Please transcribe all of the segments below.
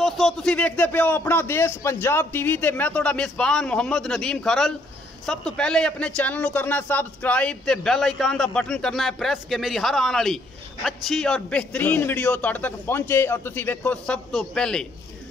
दोस्तों तुसी वेखदे पे हो अपना देश पंजाब टीवी ते मैं तुहाडा मेज़बान मोहम्मद नदीम खरल। सब तो पहले अपने चैनल को करना है सबसक्राइब ते बैल आइकन का बटन करना है प्रेस के मेरी हर आने वाली अच्छी और बेहतरीन वीडियो तुहाडे तक पहुँचे और तुसी वेखो सब तो पहले।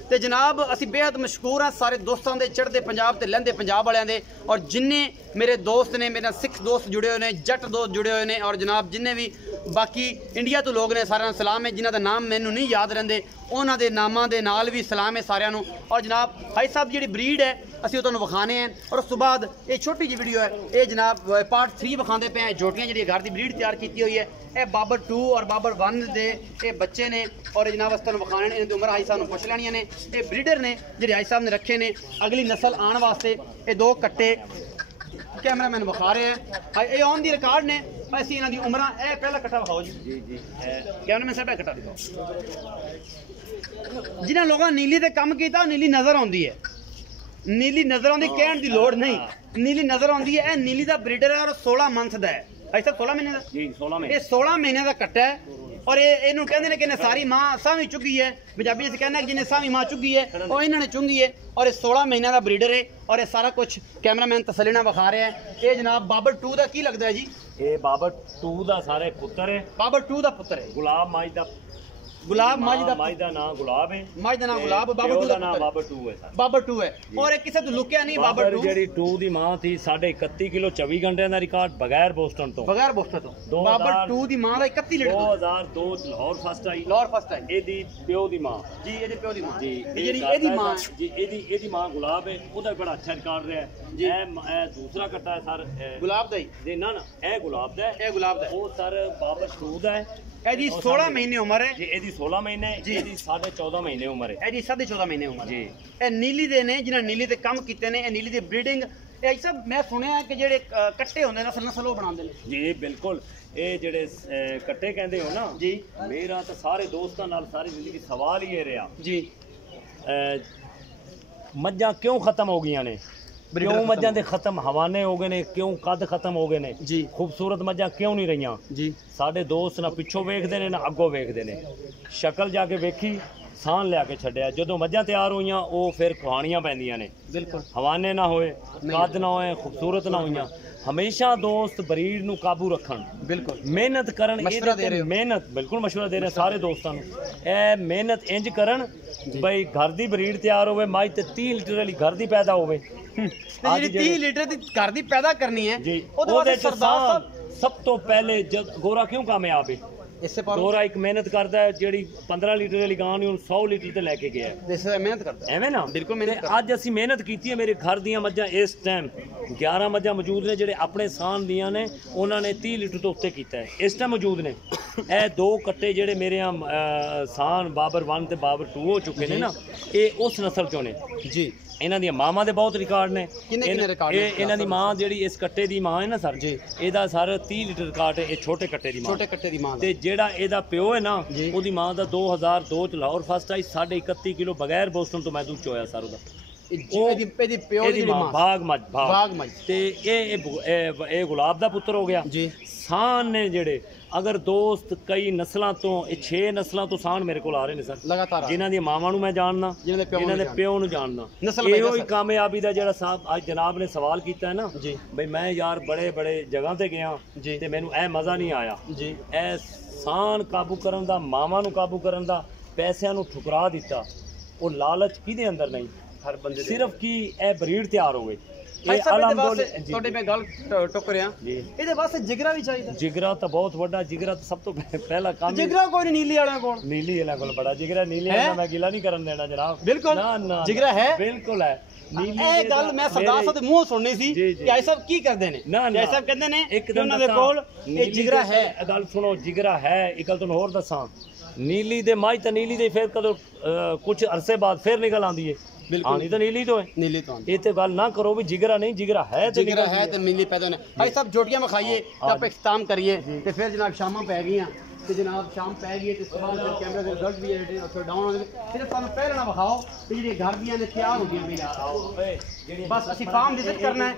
तो जनाब असी बेहद मशहूर हैं सारे दोस्तों के चढ़ते पंजाब ते लहंदे पंजाब वालियां दे और जिन्ने मेरे दोस्त ने मेरे सिख दोस्त जुड़े हुए हैं, जट दोस्त जुड़े हुए हैं और जनाब जिन्ने भी बाकी इंडिया तो लोग ने सारे सलाम है। जिन्हों का नाम मैनू नहीं याद रहिंदे उन्हों के नामां दे नाल भी सलाम है सारिਆਂ ਨੂੰ। और जनाब भाई साहब जी ब्रीड है असी वो तुहानू विखाने हैं और उस तो बाद ये छोटी जी वीडियो है ये जनाब पार्ट 3 विखाते पे हैं। जोटियां जी घर की ब्रीड तैयार की हुई है। ये बाबर 2 और बाबर 1 के ये बच्चे ने और जनाब अस तुहानू विखाने इनकी उम्र हाई साहब पुछ लैनियां ने। ये ब्रीडर ने जो हाई साहब ने रखे ने अगली नस्ल आने वास्ते। ये 2 कट्टे कैमरा मैन विखा रहे हैं ये ऑन दी रिकॉर्ड ने। असी इन्हों की उम्र पहला कट्टा विखाओ जी कैमरा मैन साहब कट्टा दिखाओ। जिन्होंने लोगों ने नीली से कम किया नीली नज़र आती है। नीली नज़र आती कहने की लोड़ नहीं, नीली नज़र आती है। नीली का ब्रीडर है और 16 मंथ का है। ऐसा 16 महीने का जी 16 महीने का कट्टा है और ये कहते हैं कि सारी माँ सावी चुकी है। पंजाबी से कहना जिन्हें सावी माँ चुकी है और इन्होंने चुंगी है और ये 16 महीने का ब्रीडर है और ये सारा कुछ कैमरामैन तसल्ली नाल विखा रहे हैं। ये जनाब बाबर 2 का की लगता है जी? ये बाबर 2 का सारे पुत्र है। बाबर 2 का पुत्र है। गुलाब माज का माज दा नाम गुलाब है। माज दा नाम गुलाब बाबर 2 दा नाम बाबर 2 है सर। बाबर 2 है और एक किसे तो लुकिया नहीं बाबर 2 जेडी 2 दी मां थी 31.5 किलो 24 घंटे दा रिकॉर्ड बगैर बोस्टन तो बाबर 2 दी मां दा 31 लीटर 2002 लाहौर फर्स्ट आई एदी प्यो दी मां जी एदी प्यो दी मां जी जेडी एदी मां जी एदी मां गुलाब है ओदा बड़ा अच्छा रिकॉर्ड रहा है जी। ए दूसरा कट्टा है सर गुलाब दा ही जी ना ए गुलाब दा ओ सर बाबर 2 दा है। एदी 16 महीने उम्र है जी। एदी 16 महीने जी। एदी 14.5 महीने उम्र है। एदी 14.5 महीने उम्र जी। ए नीली दे ने जिन्हां नीली ते काम कीते ने ए नीली दी ब्रीडिंग ए सब मैं सुनया कि जेडे कट्टे होंदे नस्ल वो बनांदे ने जी। बिल्कुल ये जेडे कट्टे कहंदे हो ना जी। मेरा तो सारे दोस्तां नाल सारी जिंदगी सवाल ही रहा जी मज्जां क्यों खत्म हो गई ने? क्यों मज्जां दे खत्म हवाने हो गए ने? क्यों कद खत्म हो गए ने जी? खूबसूरत मज्जां क्यों नहीं रहियां जी? साडे दोस्त ना पिछों वेखदे ने ना अगों वेखदे ने। शक्ल जाके वेखी सान लिया के छड्डिया जो मज्जां तैयार होईयां वो फिर खुआणियां पैंदियां ने। बिल्कुल हवाने ना होए कद ना होए खूबसूरत ना होईयां। हमेशा दोस्त ब्रीड नू काबू रखन बिल्कुल मेहनत करन। मेहनत बिल्कुल मशवरा दे रहे सारे दोस्तों ए मेहनत इंज करन भाई घर दी ब्रीड तैयार होवे मज ते 30 लीटर वाली घर दी पैदा होवे। 30 लीटर दी घर दी पैदा करनी है जी। ओदे सरदार सब तो पहले जब गोरा क्यों कामयाब है इससे गोरा एक मेहनत करता है जेडी 15 लीटर वाली गां 100 लीटर ते लेके गया है। मेहनत करता एवें ना बिल्कुल मेहनत अज असी मेहनत की है। मेरे घर दियां मज्जां इस टाइम 11 मज्जां मौजूद ने जेडे अपने सान दियां ने उन्होंने 30 लीटर तो उत्ते कीता है इस टाइम मौजूद ने। ए 2 कट्टे जेडे मेरे सान बाबर 1 ते बाबर 2 हो चुके ने ना ये उस नस्ल चों ने जी। इन्हां दी मावां दे बहुत रिकॉर्ड ने। इन्हां दी मां जेडी इस कट्टे दी मां है ना सर जी एदा सर 30 लीटर रिकॉर्ड है। छोटे कट्टे दी मां ते जेड़ा एदा प्यो है ना ओदी मां दा 2002 च लाहौर फर्स्ट आई 31.5 किलो बगैर बोस्टन तो मैं दूध चोया सर ओदा बाग मज ते ए गुलाब दा पुत्र हो गया जी। सान ने जेडे अगर दोस्त कई नस्लों तो 6 नस्लों तो सान मेरे को आ रहे हैं सर लगातार जिन्हां दी मावां नूं मैं जानना जिन्हां दे प्यो नूं जानना। इहो ही कामयाबी दा जेड़ा साहब आज जनाब ने सवाल कीता है ना जी भाई मैं यार बड़े बड़े जगह ते गया जी ते मैनूं ए मज़ा नहीं आया जी। ए सान काबू करन दा मावां नूं काबू करन दा पैसिਆਂ नूं ठुकरा दिता वो लालच किहदे अंदर नहीं हर बंदे सिर्फ की ए ब्रीड तैयार हो गई। जिगरा भी चाहिए जिगरा तो बहुत बड़ा जिगरा तो सब तो पहला काम जिगरा कोई नीली वाला कोल नीली वाला कोल बड़ा जिगरा नीली वाला मैं गिला नहीं करन देना जनाब बिल्कुल ना ना जिगरा है बिल्कुल है। ਇਹ ਗੱਲ ਮੈਂ ਸਰਦਾਰ ਸਾਹਿਬ ਦੇ ਮੂੰਹੋਂ ਸੁਣਨੀ ਸੀ ਕਿ ਆਈ ਸਾਹਿਬ ਕੀ ਕਰਦੇ ਨੇ ਆਈ ਸਾਹਿਬ ਕਹਿੰਦੇ ਨੇ ਕਿ ਉਹਨਾਂ ਦੇ ਕੋਲ ਇਹ ਜਿਗਰਾ ਹੈ। ਇਹ ਗੱਲ ਸੁਣੋ ਜਿਗਰਾ ਹੈ ਇੱਕ ਗੱਲ ਤੁਹਾਨੂੰ ਹੋਰ ਦੱਸਾਂ ਨੀਲੀ ਦੇ ਮਾਝ ਤਾਂ ਨੀਲੀ ਦੇ ਫਿਰ ਕਦੋਂ ਕੁਝ ਅਰਸੇ ਬਾਅਦ ਫਿਰ ਨਿਕਲ ਆਉਂਦੀ ਹੈ आनी तो नीली तो है नीली तो ये तो गल ना करो भी जिगरा नहीं जिगरा है तो नीली पैदा ने भाई सब जोटियां विखाइए आप इख्तिताम करिए तो फिर जनाब शामां पै गई तो जनाब शाम पै गई तो सुबह कैमरे के रिजल्ट भी है डाउन सिर्फ सानू पहले ना विखाओ तो जी घर दी ने तैयार हो गई बस असी फार्म विजिट करना है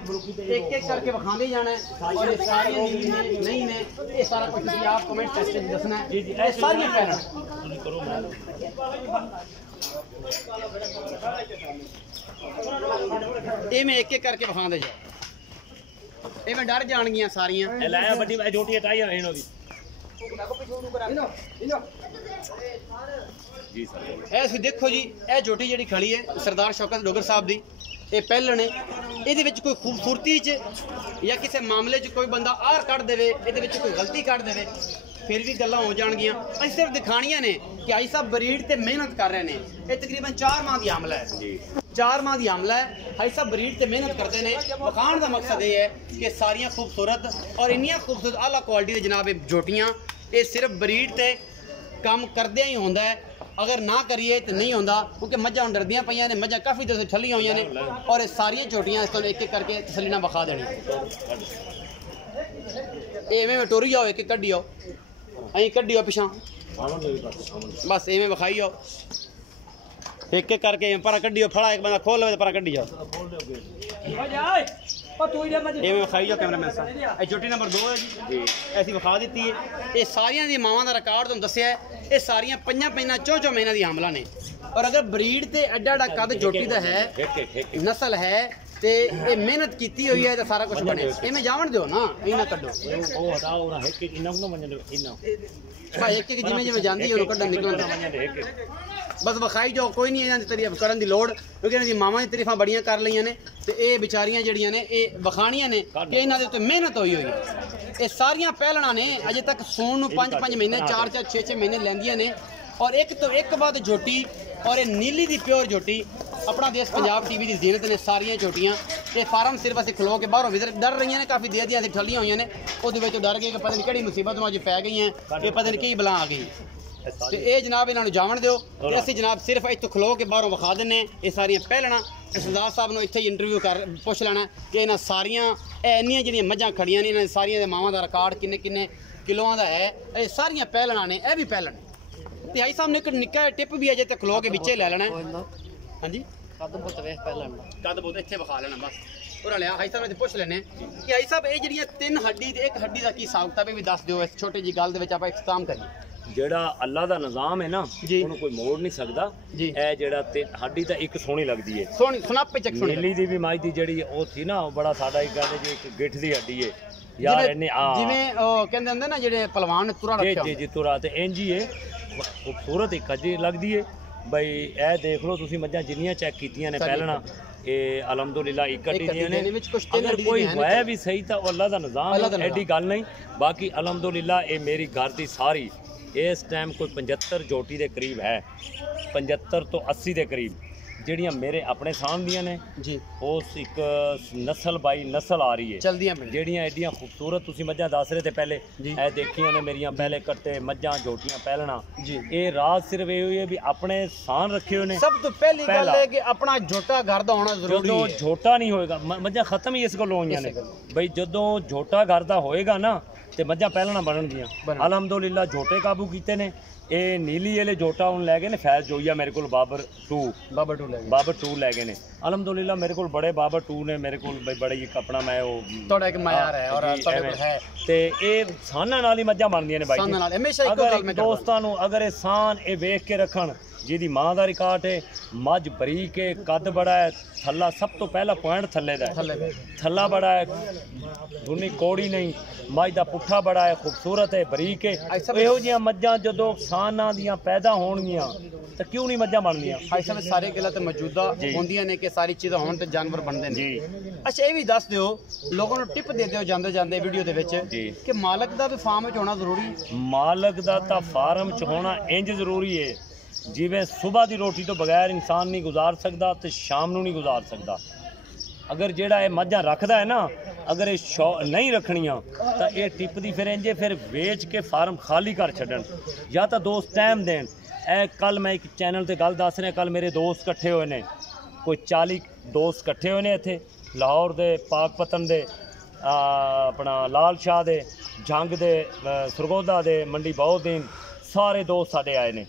एक एक करके विखाते जाना है और ये सारी नीली ने नहीं ने ये सारा कुछ आप कमेंट सेक्शन में दसना है जी जी सारी पैरन करो ਇਹ ਮੈਂ ਇੱਕ ਇੱਕ ਕਰਕੇ ਵਿਖਾਉਂਦੇ ਜਾ, ਇਹ ਮੈਂ ਡਰ ਜਾਣਗੀਆਂ ਸਾਰੀਆਂ। ਇਹ ਲਾਇਆ ਵੱਡੀ ਛੋਟੀ ਹਟਾਈ ਆ ਇਹਨਾਂ ਦੀ ਜੀ ਸਰ। ਇਹ ਤੁਸੀਂ ਦੇਖੋ ਜੀ, ਇਹ ਝੋਟੀ ਜਿਹੜੀ ਖੜੀ ਹੈ ਸਰਦਾਰ ਸ਼ੌਕਤ ਡੋਗਰ ਸਾਹਿਬ ਦੀ, ਇਹ ਪਹਿਲਣ ਹੈ। ਇਹਦੇ ਵਿੱਚ ਕੋਈ ਖੂਬਸੂਰਤੀ 'ਚ ਜਾਂ ਕਿਸੇ ਮਾਮਲੇ 'ਚ ਕੋਈ ਬੰਦਾ ਆਰ ਕੱਢ ਦੇਵੇ, ਇਹਦੇ ਵਿੱਚ ਕੋਈ ਗਲਤੀ ਕੱਢ ਦੇਵੇ, ਫਿਰ ਵੀ ਗੱਲਾਂ ਹੋ ਜਾਣਗੀਆਂ। ਅਸੀਂ ਸਿਰਫ ਦਿਖਾਣੀਆਂ ਨੇ ਕਿ ਆਈ ਸਾਹਿਬ ਬਰੀਡ ਤੇ ਮਿਹਨਤ ਕਰ ਰਹੇ ਨੇ। ਇਹ ਤਕਰੀਬਨ 4 ਮਾਹ ਦੀ ਆਮਲਾ ਹੈ ਜੀ, 4 ਮਾਹ ਦੀ ਆਮਲਾ ਹੈ। ਆਈ ਸਾਹਿਬ ਬਰੀਡ ਤੇ ਮਿਹਨਤ ਕਰਦੇ ਨੇ। ਵਿਖਾਣ ਦਾ ਮਕਸਦ ਇਹ ਹੈ ਕਿ ਸਾਰੀਆਂ ਖੂਬਸੂਰਤ ਔਰ ਇੰਨੀਆਂ ਖੂਬਸੂਰਤ ਆਲਾ ਕੁਆਲਿਟੀ ਦੇ ਜਨਾਬ ਇਹ ਝੋਟੀਆਂ, ਇਹ ਸਿਰਫ ਬਰੀਡ ਤੇ ਕੰਮ ਕਰਦਿਆਂ ਹੀ ਹੁੰਦਾ ਹੈ। अगर ना करिए तो नहीं होता, क्योंकि मझा हम डरदियाँ पई ने, मझा काफ़ी देर से ठलियां हुई ने, और ये सारिया झोटियां इस एक एक करके तसली ना विखा देनी। एवें टोरी आओ, एक एक कड्डी आओ, अं कड्डी आओ पिछा, बस एवें विखाई आओ, एक एक करके पर कड्डी आओ, फड़ा एक बंदा खोल ले पर कड्डी जाओ, ਇਹ ਵਿਖਾਈ ਜੋ ਕੈਮਰਾਮੈਨ ਸਾਹਿਬ। ਇਹ ਝੋਟੀ ਨੰਬਰ 2 ਹੈ ਜੀ, ਐਸੀ ਵਿਖਾ ਦਿੱਤੀ ਹੈ। ਇਹ ਸਾਰੀਆਂ ਦੀ ਮਾਵਾਂ ਦਾ ਰਿਕਾਰਡ ਤੁਹਾਨੂੰ ਦੱਸਿਆ ਹੈ। ਇਹ ਸਾਰੀਆਂ 5 4 ਮਹੀਨਿਆਂ ਦੀ ਆਮਲਾ ਨੇ, ਔਰ ਅਗਰ ਬਰੀਡ ਤੇ ਐਡਾ ਐਡਾ ਕੱਦ ਝੋਟੀ ਦਾ ਹੈ, ਨਸਲ ਹੈ, ਤੇ ਇਹ ਮਿਹਨਤ ਕੀਤੀ ਹੋਈ ਹੈ, ਤਾਂ ਸਾਰਾ ਕੁਝ ਬਣਿਆ। ਇਹ ਮੈਂ ਜਾਵਣ ਦਿਓ ਨਾ, ਇਹ ਨਾ ਕੱਢੋ, ਉਹ ਹਟਾਓ ਨਾ, ਇੱਕ ਇੱਕ ਇਹਨਾਂ ਨੂੰ ਮੰਨ ਇਹਨਾਂ ਭਾਈ ਇੱਕ ਇੱਕ ਜਿਵੇਂ ਜਿਵੇਂ ਜਾਂਦੀ ਉਹਨੂੰ ਕੱਢਣ ਨਿਕਲਣ। बस विखाई जाओ, कोई नहीं इन्होंने तारीफ करने की लोड़, क्योंकि इन्होंने मावां दी तारीफां बड़ियां कर लईयां ने, ते ये बेचारियां जड़ियां ने ये विखाणियां ने कि इन्हां दे उत्ते मेहनत होई हुई है। ये सारियां पहलणा ने अजे तक सूण नूं 5 महीने 4 6 महीने लैंदियां ने, और एक तो एक बाद झोटी, और ये नीली दी प्योर झोटी। अपना देश पंजाब टीवी की जीनत ने सारियां झोटियां। ये फार्म सिर्फ असीं खलो के बाहरों विजर डर रही ने, काफ़ी देर दी ठलियां हुई ने, उहदे विच डर गए कि पता नहीं किहड़ी मुसीबत अज पै गई हैं, कि पता नहीं की बला आ गई। ਤੇ ਇਹ ਜਨਾਬ ਇਹਨਾਂ ਨੂੰ ਜਾਵਣ ਦਿਓ, ਤੇ ਅਸੀਂ ਜਨਾਬ ਸਿਰਫ ਇੱਥੋਂ ਖਲੋ ਕੇ ਬਾਹਰੋਂ ਵਿਖਾ ਦਿੰਨੇ। ਇਹ ਸਾਰੀਆਂ ਪਹਿਲਣਾ ਸਰਦਾਰ ਸਾਹਿਬ ਨੂੰ ਇੱਥੇ ਹੀ ਇੰਟਰਵਿਊ ਪੁੱਛ ਲੈਣਾ ਕਿ ਇਹਨਾਂ ਸਾਰੀਆਂ ਇਹ ਇੰਨੀਆਂ ਜਿਹੜੀਆਂ ਮੱਝਾਂ ਖੜੀਆਂ ਨੇ, ਇਹਨਾਂ ਸਾਰੀਆਂ ਦੇ ਮਾਵਾਂ ਦਾ ਰਿਕਾਰਡ ਕਿੰਨੇ ਕਿੰਨੇ ਕਿਲੋਆਂ ਦਾ ਹੈ। ਇਹ ਸਾਰੀਆਂ ਪਹਿਲਣਾ ਨੇ, ਇਹ ਵੀ ਪਹਿਲਣ। ਤੇ ਆਈ ਸਾਹਿਬ ਨੇ ਇੱਕ ਨਿੱਕਾ ਟਿਪ ਵੀ ਅਜੇ ਤੇ ਖਲੋ ਕੇ ਵਿੱਚੇ ਲੈ ਲੈਣਾ। ਹਾਂਜੀ, ਕੱਦ ਬੁੱਤ ਵੇਖ ਪਹਿਲਣ ਦਾ, ਕੱਦ ਬੁੱਤ ਇੱਥੇ ਵਿਖਾ ਲੈਣਾ ਬਸ। और हाई साहब ने पुछ लेने कि हाई साहब ये जिहड़ियां 3 हड्डी ते 1 हड्डी दा की हिसाब किताब भी दस दिओ। इस छोटी जी गल दे विच आपां इख्तिताम करिए। ਜਿਹੜਾ ਅੱਲਾ ਦਾ ਨਿਜ਼ਾਮ ਹੈ ਨਾ, ਉਹਨੂੰ ਕੋਈ ਮੋੜ ਨਹੀਂ ਸਕਦਾ। ਇਹ ਜਿਹੜਾ ਤੇ ਹੱਡੀ ਤਾਂ ਇੱਕ ਸੋਹਣੀ ਲੱਗਦੀ ਹੈ, ਸੋਹਣੀ ਸੁਨੱਪੇ ਚੱਕ ਸੋਹਣੀ। ਨੀਲੀ ਦੀ ਵੀ ਮਾਈ ਦੀ ਜਿਹੜੀ ਉਹ ਸੀ ਨਾ, ਉਹ ਬੜਾ ਸਾਡਾ ਇੱਕ ਕਹਿੰਦੇ ਜੀ ਇੱਕ ਗਿੱਠ ਦੀ ਹੱਡੀ ਹੈ ਯਾਰ। ਇਹਨੇ ਜਿਵੇਂ ਉਹ ਕਹਿੰਦੇ ਹੁੰਦੇ ਨਾ ਜਿਹੜੇ ਪਹਿਲਵਾਨ ਨੇ ਤੁਰਾ ਰੱਖਿਆ, ਜੀ ਤੁਰਾ ਤੇ ਇੰਜ ਹੀ ਹੈ, ਖੂਬਸੂਰਤ ਇੱਕ ਅਜੀ ਲੱਗਦੀ ਹੈ। ਬਈ ਇਹ ਦੇਖ ਲਓ ਤੁਸੀਂ, ਮੱਝਾਂ ਜਿੰਨੀਆਂ ਚੈੱਕ ਕੀਤੀਆਂ ਨੇ ਪਹਿਲਣਾ, ਇਹ ਅਲਹਮਦੁਲਿਲਾ ਇੱਕ ਹੱਡੀ ਦੀਆਂ ਨੇ। ਅਗਰ ਕੋਈ ਹੋਇਆ ਵੀ ਸਹੀ ਤਾਂ ਅੱਲਾ ਦਾ ਨਿਜ਼ਾਮ, ਐਡੀ ਗੱਲ ਨਹੀਂ। ਬਾਕੀ ਅਲਹਮਦੁਲਿਲਾ ਇਹ ਮੇਰੀ ਘਰ ਦੀ ਸਾਰੀ इस टाइम कोई 75 झोटी के करीब है, 75 तो 80 के करीब ਜਿਹੜੀਆਂ ਮੇਰੇ ਆਪਣੇ ਸਾਹਮਣੀਆਂ ਨੇ ਜੀ। ਉਸ ਇੱਕ ਨਸਲ ਬਾਈ ਨਸਲ ਆ ਰਹੀ ਹੈ ਚਲਦੀਆਂ ਪਈਆਂ, ਜਿਹੜੀਆਂ ਐਡੀਆਂ ਖੂਬਸੂਰਤ ਤੁਸੀਂ ਮੱਝਾਂ ਦੱਸ ਰਹੇ ਤੇ ਪਹਿਲੇ, ਇਹ ਦੇਖੀਆਂ ਨੇ ਮੇਰੀਆਂ ਪਹਿਲੇ ਕੱਟੇ ਮੱਝਾਂ ਝੋਟੀਆਂ ਪਹਿਲਣਾ ਜੀ। ਇਹ ਰਾਜ ਸਿਰਫ ਇਹ ਹੋਈ ਹੈ ਵੀ ਆਪਣੇ ਸਾਨ ਰੱਖੇ ਹੋਏ ਨੇ। ਸਭ ਤੋਂ ਪਹਿਲੀ ਗੱਲ ਹੈ ਕਿ ਆਪਣਾ ਝੋਟਾ ਘਰ ਦਾ ਹੋਣਾ ਜ਼ਰੂਰੀ ਹੈ। ਜਦੋਂ ਝੋਟਾ ਨਹੀਂ ਹੋਏਗਾ, ਮੱਝਾਂ ਖਤਮ ਹੀ ਇਸ ਗੱਲੋਂ ਹੋਈਆਂ ਨੇ ਬਈ, ਜਦੋਂ ਝੋਟਾ ਘਰ ਦਾ ਹੋਏਗਾ ਨਾ ਤੇ ਮੱਝਾਂ ਪਹਿਲਣਾ ਬਣਨਗੀਆਂ। ਅਲਹਮਦੁਲਿਲਾ ਝੋਟੇ ਕਾਬੂ ਕੀਤੇ ਨੇ। ਇਹ ਨੀਲੀ ਵਾਲੇ ਝੋਟਾ ਹੁਣ ਲੈ ਗਏ ਨੇ ਫੈਜ਼ ਜੋਈਆ ਮੇਰੇ ਕੋਲ, ਬਾਬਰ 2 ਲੈ ਗਏ ਨੇ। ਅਲਹਮਦੁਲਿਲਾ ਮੇਰੇ ਕੋਲ ਬੜੇ ਬਾਬਰ 2 ਨੇ ਮੇਰੇ ਕੋਲ, ਬੜੇ ਇੱਕ ਆਪਣਾ ਮੈਂ ਉਹ ਤੁਹਾਡਾ ਇੱਕ ਮਾਇਆਰ ਹੈ ਔਰ ਤੁਹਾਡੇ ਕੋਲ ਹੈ। ਤੇ ਇਹ ਸਾਨਾਂ ਨਾਲ ਹੀ ਮੱਝਾਂ ਬਣਦੀਆਂ ਨੇ ਬਾਈ ਜੀ। ਸਾਨਾਂ ਨਾਲ ਹਮੇਸ਼ਾ ਇੱਕੋ ਗੱਲ ਮੈਂ ਦੋਸਤਾਂ ਨੂੰ, ਅਗਰ ਇਹ ਸਾਨ ਇਹ ਵੇਖ ਕੇ ਰੱਖਣ ਜਿਹਦੀ ਮਾਂ ਦਾ ਰਿਕਾਰਡ ਹੈ, ਮੱਝ ਬਰੀਕ ਹੈ, ਕੱਦ ਬੜਾ ਹੈ, ਥੱਲਾ ਸਭ ਤੋਂ ਪਹਿਲਾ ਪੁਆਇੰਟ ਥੱਲੇ ਦਾ ਹੈ, ਥੱਲਾ ਬੜਾ ਹੈ, ਧੁਨੀ ਕੋੜੀ ਨਹੀਂ, ਮੱਝ ਦਾ ਪੁੱਠਾ ਬੜਾ ਹੈ, ਖੂਬਸੂਰਤ ਹੈ, ਬਰੀਕ ਹੈ। ਇਹੋ ਜਿਹੀਆਂ ਮੱਝਾਂ ਜਦੋਂ ਸਾਨਾਂ ਦੀਆਂ ਪੈਦਾ ਹੋਣਗੀਆਂ ਤਾਂ ਕਿਉਂ ਨਹੀਂ ਮੱਝਾਂ ਬਣਦੀਆਂ। ਭਾਈ ਸਾਹਿਬ ਸਾਰੇ ਗੱਲਾਂ ਤੇ ਮੌਜੂਦਾ ਹੁੰਦੀਆਂ ਨੇ ਕਿ ਸਾਰੀ ਚੀਜ਼ਾਂ ਹੋਣ ਤੇ ਜਾਨਵਰ ਬਣਦੇ ਨੇ ਜੀ। ਅੱਛਾ ਇਹ ਵੀ ਦੱਸ ਦਿਓ, ਲੋਕਾਂ ਨੂੰ ਟਿਪ ਦੇ ਦਿਓ ਜਾਂਦੇ ਜਾਂਦੇ ਵੀਡੀਓ ਦੇ ਵਿੱਚ ਕਿ ਮਾਲਕ ਦਾ ਵੀ ਫਾਰਮ ਵਿੱਚ ਹੋਣਾ ਜ਼ਰੂਰੀ ਹੈ। ਮਾਲਕ ਦਾ ਤਾਂ ਫਾਰਮ 'ਚ ਹੋਣਾ ਇੰਜ ਜ਼ਰੂਰੀ ਹੈ ਜਿਵੇਂ ਸੁਬਾਹ ਦੀ ਰੋਟੀ ਤੋਂ ਬਗੈਰ ਇਨਸਾਨ ਨਹੀਂ ਗੁਜ਼ਾਰ ਸਕਦਾ ਤੇ ਸ਼ਾਮ ਨੂੰ ਨਹੀਂ ਗੁਜ਼ਾਰ ਸਕਦਾ। ਅਗਰ ਜਿਹੜਾ ਇਹ ਮੱਝਾਂ ਰੱਖਦਾ ਹੈ ਨਾ, ਅਗਰ ਇਹ ਨਹੀਂ ਰੱਖਣੀਆਂ ਤਾਂ ਇਹ ਟਿਪ ਦੀ ਫਿਰ ਇੰਜੇ ਫਿਰ ਵੇਚ ਕੇ ਫਾਰਮ ਖਾਲੀ ਕਰ ਛੱਡਣ, ਜਾਂ ਤਾਂ ਦੋਸਤ ਟਾਈਮ ਦੇਣ। ਇਹ ਕੱਲ ਮੈਂ ਇੱਕ ਚੈਨਲ ਤੇ ਗੱਲ ਦੱਸ ਰਿਹਾ, ਕੱਲ ਮੇਰੇ ਦੋਸਤ ਇਕੱਠੇ ਹੋਏ ਨੇ, ਕੋਈ 40 ਦੋਸਤ ਇਕੱਠੇ ਹੋਏ ਨੇ ਇੱਥੇ ਲਾਹੌਰ ਦੇ, ਪਾਕਪਤਨ ਦੇ, ਆਪਣਾ ਲਾਲ ਸ਼ਾਹ ਦੇ, ਜੰਗ ਦੇ, ਸਰਗੋਦਾ ਦੇ, ਮੰਡੀ ਬਹੁਦੀਨ, ਸਾਰੇ ਦੋਸਤ ਸਾਡੇ ਆਏ ਨੇ।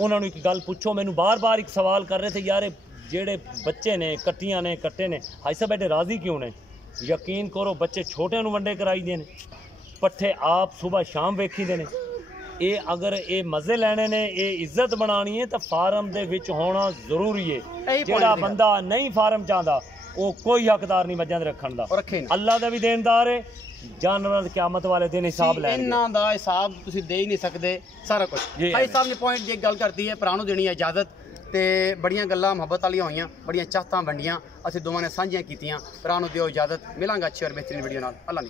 ਉਹਨਾਂ ਨੂੰ ਇੱਕ ਗੱਲ ਪੁੱਛੋ, ਮੈਨੂੰ ਬਾਰ-ਬਾਰ ਇੱਕ ਸਵਾਲ ਕਰ ਰਹੇ ਥੇ, ਯਾਰ ਜਿਹੜੇ ਬੱਚੇ ਨੇ ਕੱਟੀਆਂ ਨੇ ਕੱਟੇ ਨੇ, ਹਾਈ ਸਾਹਿਬ ਐਡੇ ਰਾਜ਼ੀ ਕਿਉਂ ਨੇ? ਯਕੀਨ ਕਰੋ ਬੱਚੇ ਛੋਟਿਆਂ ਨੂੰ ਵੰਡੇ ਕਰਾਈਦੇ ਨੇ, ਪੱਠੇ ਆਪ ਸਵੇਰ ਸ਼ਾਮ ਵੇਖੀਦੇ ਨੇ। ਇਹ ਅਗਰ ਇਹ ਮਜ਼ੇ ਲੈਣੇ ਨੇ, ਇਹ ਇੱਜ਼ਤ ਬਣਾਉਣੀ ਹੈ ਤਾਂ ਫਾਰਮ ਦੇ ਵਿੱਚ ਹੋਣਾ ਜ਼ਰੂਰੀ ਹੈ। ਜਿਹੜਾ ਬੰਦਾ ਨਹੀਂ ਫਾਰਮ ਚਾਹੁੰਦਾ ਉਹ ਕੋਈ ਹੱਕਦਾਰ ਨਹੀਂ ਮੱਝਾਂ ਦੇ ਰੱਖਣ ਦਾ। ਅੱਲਾ ਦਾ ਵੀ ਦੇਣਦਾਰ ਹੈ, ਜਾਨਵਰਾਂ ਦੇ ਕਿਆਮਤ ਵਾਲੇ ਦਿਨ ਹਿਸਾਬ ਲੈਣਗੇ। ਇਹਨਾਂ ਦਾ ਹਿਸਾਬ ਤੁਸੀਂ ਦੇ ਹੀ ਨਹੀਂ ਸਕਦੇ ਸਾਰਾ ਕੁਝ। ਭਾਈ ਸਾਹਿਬ ਨੇ ਪੁਆਇੰਟ ਦੀ ਇੱਕ ਗੱਲ ਕਰਤੀ ਹੈ, ਭਰਾ ਨੂੰ ਦੇਣੀ ਹੈ ਇਜਾਜ਼ਤ। ਤੇ ਬੜੀਆਂ ਗੱਲਾਂ ਮੁਹੱਬਤ ਵਾਲੀਆਂ ਹੋਈਆਂ, ਬੜੀਆਂ ਚਾਹਤਾਂ ਵੰਡੀਆਂ, ਅਸੀਂ ਦੋਵਾਂ ਨੇ ਸਾਂਝੀਆਂ ਕੀਤੀਆਂ। ਭਰਾ ਨੂੰ ਦਿਓ ਇਜਾਜ਼ਤ, ਮਿਲਾਂਗਾ ਅੱਛੀ ਔਰ ਬਿਹਤਰੀਨ ਵੀਡੀਓ ਨਾਲ। ਅੱਲਾ